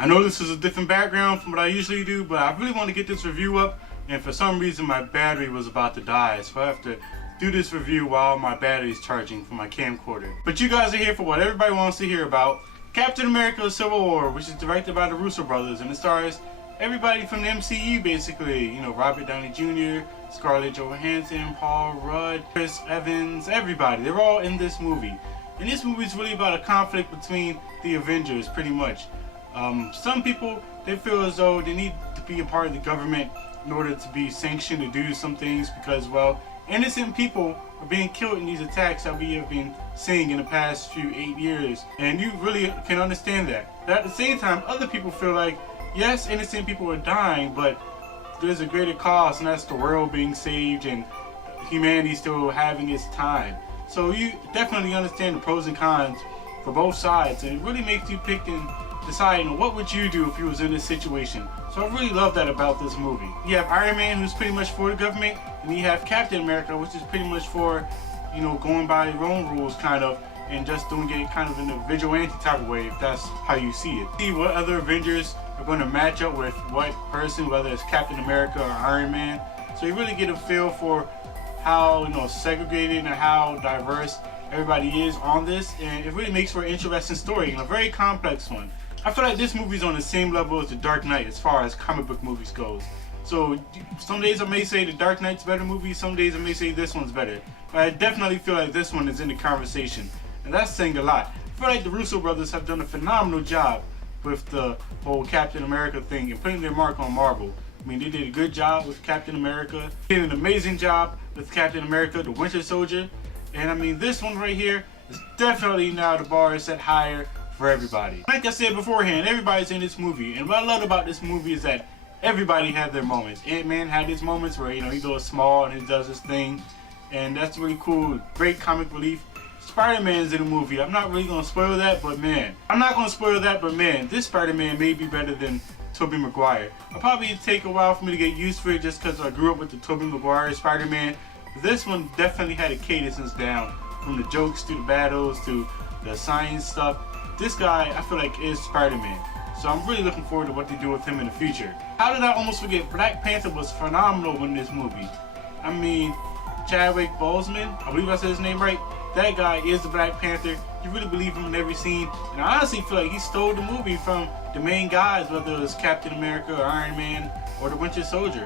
I know this is a different background from what I usually do, but I really want to get this review up, and for some reason my battery was about to die, so I have to do this review while my battery is charging for my camcorder. But you guys are here for what everybody wants to hear about. Captain America Civil War, which is directed by the Russo brothers, and it stars everybody from the MCU basically. You know, Robert Downey Jr., Scarlett Johansson, Paul Rudd, Chris Evans, everybody. They're all in this movie. And this movie is really about a conflict between the Avengers, pretty much. Some people, they feel as though they need to be a part of the government in order to be sanctioned to do some things because, well, innocent people are being killed in these attacks that we have been seeing in the past 8 years. And you really can understand that. But at the same time, other people feel like, yes, innocent people are dying, but there's a greater cause, and that's the world being saved and humanity still having its time. So you definitely understand the pros and cons for both sides, and it really makes you pick and decide, you know, what would you do if you was in this situation. So I really love that about this movie. You have Iron Man, who's pretty much for the government, and you have Captain America, which is pretty much for, you know, going by your own rules kind of, and just doing it kind of in a vigilante type of way, if that's how you see it. See what other Avengers are going to match up with what person, whether it's Captain America or Iron Man. So you really get a feel for how, you know, segregated and how diverse everybody is on this, and it really makes for an interesting story and a very complex one. I feel like this movie's on the same level as The Dark Knight as far as comic book movies goes. So some days I may say The Dark Knight's a better movie, some days I may say this one's better. But I definitely feel like this one is in the conversation, and that's saying a lot. I feel like the Russo brothers have done a phenomenal job with the whole Captain America thing and putting their mark on Marvel. I mean, they did a good job with Captain America, did an amazing job with Captain America, the Winter Soldier, and I mean, this one right here is definitely now the bar is set higher for everybody. Like I said beforehand, everybody's in this movie, and what I love about this movie is that everybody had their moments. Ant-Man had his moments where, you know, he goes small and he does his thing, and that's really cool. Great comic relief. Spider-Man's in the movie. I'm not really gonna spoil that, but man, this Spider-Man may be better than Tobey Maguire. I'll probably take a while for me to get used to it just because I grew up with the Tobey Maguire Spider-Man. This one definitely had a cadence down, from the jokes to the battles to the science stuff. This guy, I feel like, is Spider-Man. So I'm really looking forward to what they do with him in the future. How did I almost forget? Black Panther was phenomenal in this movie. I mean, Chadwick Boseman, I believe I said his name right. That guy is the Black Panther. You really believe him in every scene. And I honestly feel like he stole the movie from the main guys, whether it was Captain America or Iron Man or the Winter Soldier.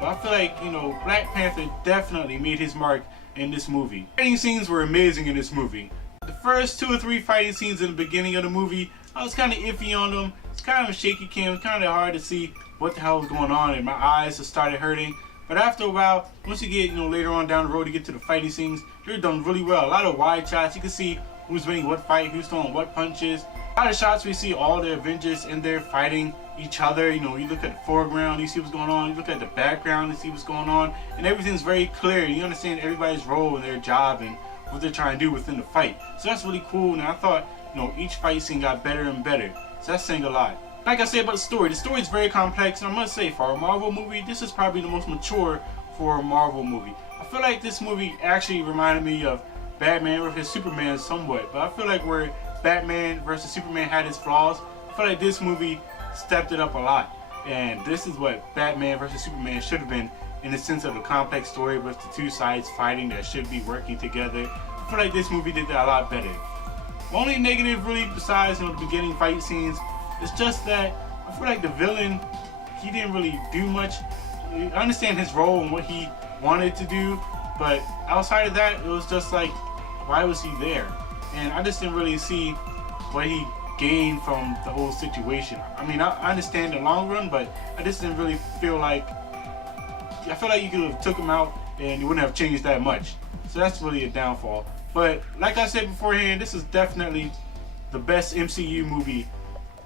But I feel like, you know, Black Panther definitely made his mark in this movie. Fighting scenes were amazing in this movie. The first 2 or 3 fighting scenes in the beginning of the movie, I was kind of iffy on them. It's kind of a shaky cam. It's kind of hard to see what the hell was going on, and my eyes just started hurting. But after a while, once you get, you know, later on down the road, you get to the fighting scenes, they're done really well. A lot of wide shots. You can see who's winning what fight, who's throwing what punches. A lot of shots we see all the Avengers in there fighting each other. You know, you look at the foreground, you see what's going on. You look at the background, you see what's going on. And everything's very clear. You understand everybody's role and their job and what they're trying to do within the fight. So that's really cool. And I thought, you know, each fight scene got better and better. So that's saying a lot. Like I said about the story is very complex, and I must say, for a Marvel movie, this is probably the most mature for a Marvel movie. I feel like this movie actually reminded me of Batman vs Superman somewhat, but I feel like where Batman vs Superman had its flaws, I feel like this movie stepped it up a lot. And this is what Batman vs Superman should have been, in the sense of a complex story with the two sides fighting that should be working together. I feel like this movie did that a lot better. The only negative really, besides, you know, the beginning fight scenes, it's just that I feel like the villain, he didn't really do much. I understand his role and what he wanted to do, but outside of that, it was just like, why was he there? And I just didn't really see what he gained from the whole situation. I mean, I understand the long run, but I just didn't really feel like, I feel like you could have took him out and it wouldn't have changed that much. So that's really a downfall. But like I said beforehand, this is definitely the best MCU movie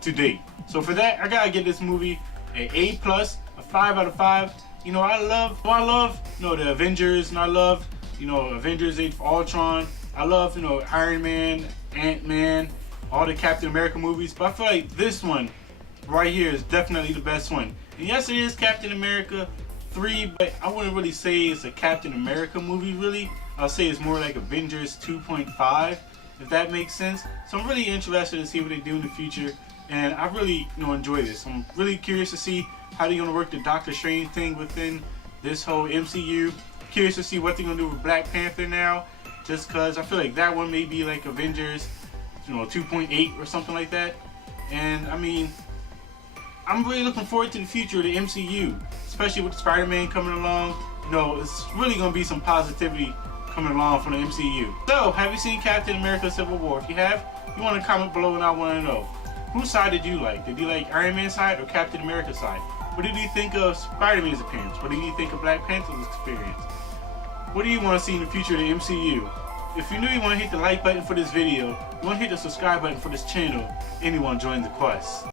to date. So for that, I gotta get this movie an A+, a 5 out of 5. You know, I love, you know, the Avengers, and I love, you know, Avengers Age of Ultron. I love, you know, Iron Man, Ant-Man, all the Captain America movies. But I feel like this one right here is definitely the best one. And yes, it is Captain America 3, but I wouldn't really say it's a Captain America movie, really. I'll say it's more like Avengers 2.5, if that makes sense. So I'm really interested to see what they do in the future. and I really enjoy this. I'm really curious to see how they're gonna work the Doctor Strange thing within this whole MCU. Curious to see what they're gonna do with Black Panther now, just cause I feel like that one may be like Avengers 2.8 or something like that. And I mean, I'm really looking forward to the future of the MCU, especially with Spider-Man coming along. It's really gonna be some positivity coming along from the MCU. So, have you seen Captain America: Civil War? If you have, you want to comment below and I want to know. Whose side did you like? Did you like Iron Man's side or Captain America's side? What did you think of Spider-Man's appearance? What did you think of Black Panther's experience? What do you want to see in the future of the MCU? If you're new, you want to hit the like button for this video, you want to hit the subscribe button for this channel, and you want to join the quest.